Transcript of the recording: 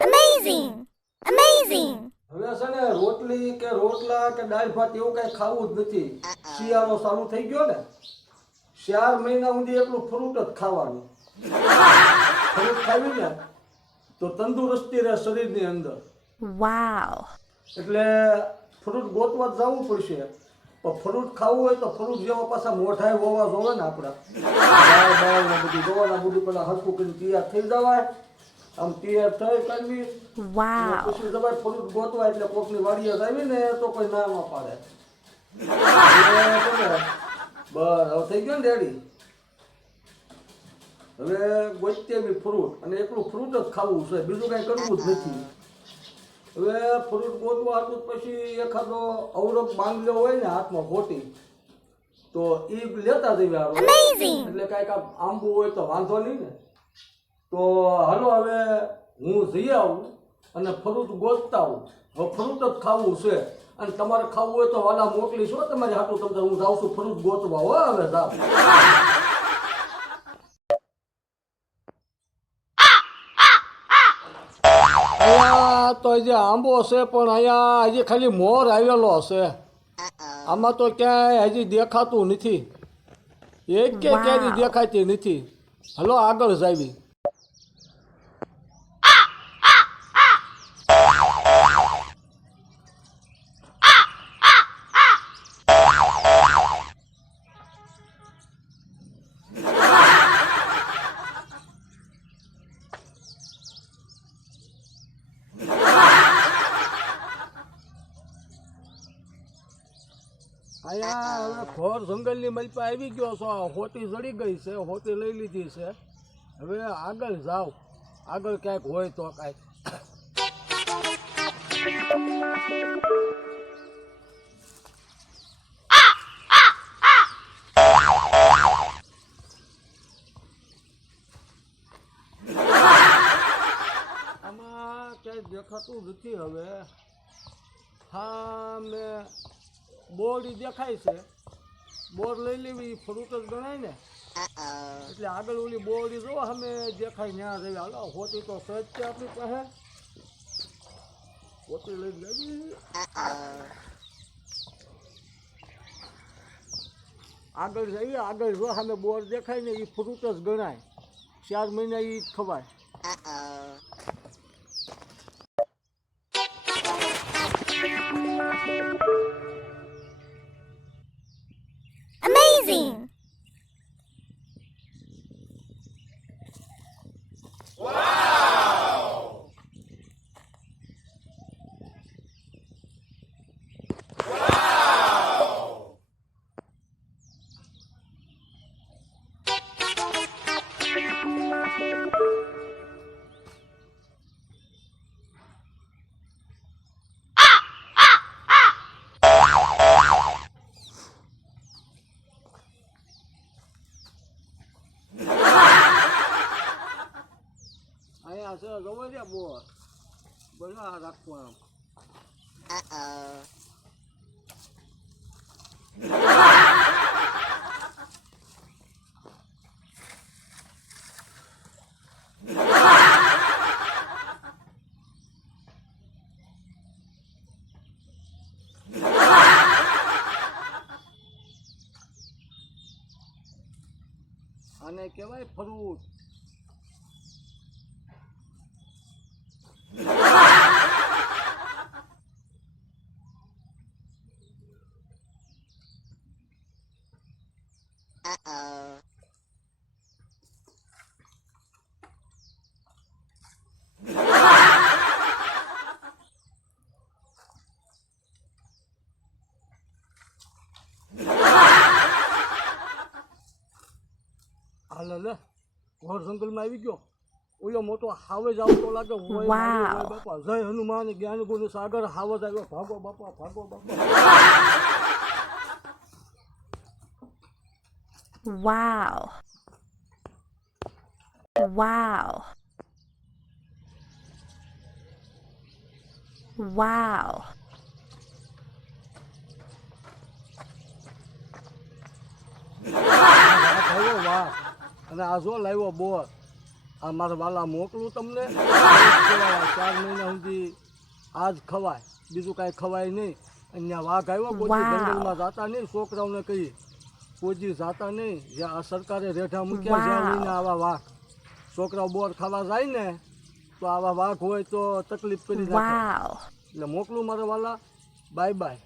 Amazing! Amazing! હવે છે ને રોટલી કે રોટલા કે દાળ ભાત એવું કઈ ખાવું જ નથી. શિયાળો ચાલુ થઈ ગયો ને 4 મહિના સુધી એટલું ફ્રૂટ જ ખાવાનું. ફ્રૂટ ખાવી ને તો તંદુરસ્તી રહે શરીરની અંદર. Wow! એટલે ફ્રૂટ ગોતવા જ જવું પડશે. પણ ફ્રૂટ ખાવું હોય તો ફ્રૂટ જેવા પાછા મોઢાએ હોવા જોવે ને આપણા. દાળ ને બધું જોવાના બધું પેલા હરખું કરીને તૈયાર થઈ જવાય. આમ તૈયાર થઈ કરવી. Wow! પછી તમારે ફ્રૂટ ગોતવા એટલે કોકની વાડીએ આવી ને તો કોઈ ના ન પાડે. બસ હવે થઈ ગયો ને રેડી. હવે ગોતે બી ફ્રૂટ અને એકલું ફ્રૂટ જ ખાવું છે, બીજું કઈ કરવું જ નથી. હવે ફ્રૂટ ગોતવા હતું પછી એખાદો અવરોધ માંગલ્યો હોય ને હાથમાં ખોટી તો એ લેતા જઈએ. Amazing! એટલે કાંઈક આંબુ હોય તો વાંધો નહીં ને. તો હાલો હવે હું જઈ આવું અને ફ્રૂટ ગોતતા આવું. હવે ફ્રૂટ જ ખાવું છે અને તમારે ખાવું હોય તો વાલા મોકલીશો તમારી હાટું. તમને હું જાઉં છું ફ્રૂટ ગોતવા. હો હવે જાવ. અહીંયા તો હજી આંબો છે પણ અહીંયા હજી ખાલી મોર આવેલો હશે. આમાં તો ક્યાંય હજી દેખાતું નથી. એક કે કેરી દેખાતી નથી. હલો આગળ જાવી. અહીંયા હવે ઘોર જંગલની મલપા આવી ગયો છો. હોટી જડી ગઈ છે, હોટી લઈ લીધી છે. હવે આગળ જાવ, આગળ ક્યાંક હોય તો કાંઈક. આમાં ક્યાંય દેખાતું નથી. હવે હા મેં બોર્ડ દેખાય છે. બોર્ડ લઈ લેવી ફ્રૂટ જ ગણાય ને. એટલે આગળ ઓલી બોર્ડ જો અમે દેખાય ત્યાં જઈએ. હાલો હોતી તો સજ છે આપણી પાસે. હોતી લઈ લેવી. આગળ જઈએ. આગળ જો અમે બોર્ડ દેખાય ને એ ફ્રૂટ જ ગણાય. 4 મહિના એ જ ખવાય. Amazing! અહીંયા છે જવો છે બોર બના રાખવું આમ. આને કહેવાય ફ્રૂટ. હાલો લે ઘોર જંગલમાં આવી ગયો. ઓલો મોટો હાવજ આવતો લાગે. હોય Wow. બાપા જય હનુમાન જ્ઞાન ગુણ સાગર. હાવજ આવ્યો. ભાગો બાપા, ભાગો બાપા. Wow! Wow! Wow! વાહ. અને આ જો લાવ્યો બોર. આ મારા વાલા મોકલું તમને 4 મહિના સુધી આજ ખવાય, બીજું કાંઈ ખવાય નહીં. અહીંયા વાઘ આવ્યો કોઈ જંગલમાં જાતા નહીં, છોકરાઓને કહી કોઈ જાતા નહીં. જ્યાં આ સરકારે રેઢા મૂક્યા જ્યાં લઈને આવા વાઘ છોકરાઓ બોર ખાવા જાય ને તો આવા વાઘ હોય તો તકલીફ કરી નાખે. એટલે મોકલું મારા વાલા. Bye bye.